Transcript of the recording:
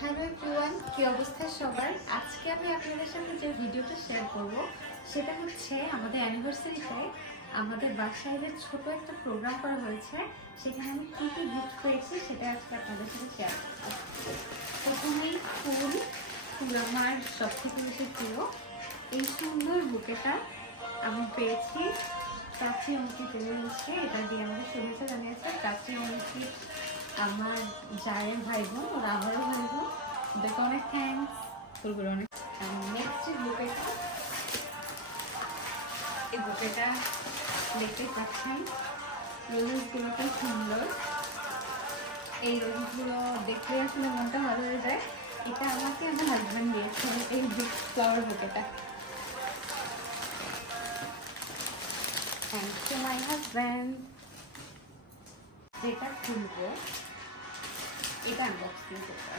Hello everyone, কি অবস্থা সবার? আজকে আমি আপনাদের সাথে যে ভিডিওটা শেয়ার করব সেটা হচ্ছে আমাদের অ্যানিভার্সারিতে আমাদের বাসায় যে ছোট একটা প্রোগ্রাম করা হয়েছে, সেখানে আমি কী কী গিফট পেয়েছি সেটা আজকে আপনাদের সাথে শেয়ার করব। প্রথমেই ফুল ফুল আমার সব থেকে বেশি প্রিয়। এই সুন্দর বুকেটা আমি পেয়েছি চাচি অঙ্কিত হচ্ছে, এটা দিয়ে আমাকে শুভেচ্ছা জানিয়েছে চাচি অঙ্কিত, আমার জায়ের ভাই বোন, ওরা আমারও ভাই বোন, ওদেরকে অনেক থ্যাংকস। ফুলগুলো অনেক। নেক্সট যে বুকেটা, এই বুকেটা দেখতে পাচ্ছেন, রোজেসগুলো খুব সুন্দর। এই রোজেসগুলো দেখলে আসলে মনটা ভালো হয়ে যায়। এটা আমাকে আমার হাজব্যান্ড দিয়েছে, এই ফ্লাওয়ার বুকেটা। Thanks to my husband. যেটা খুলবো এটা আনবক্সিং করবো।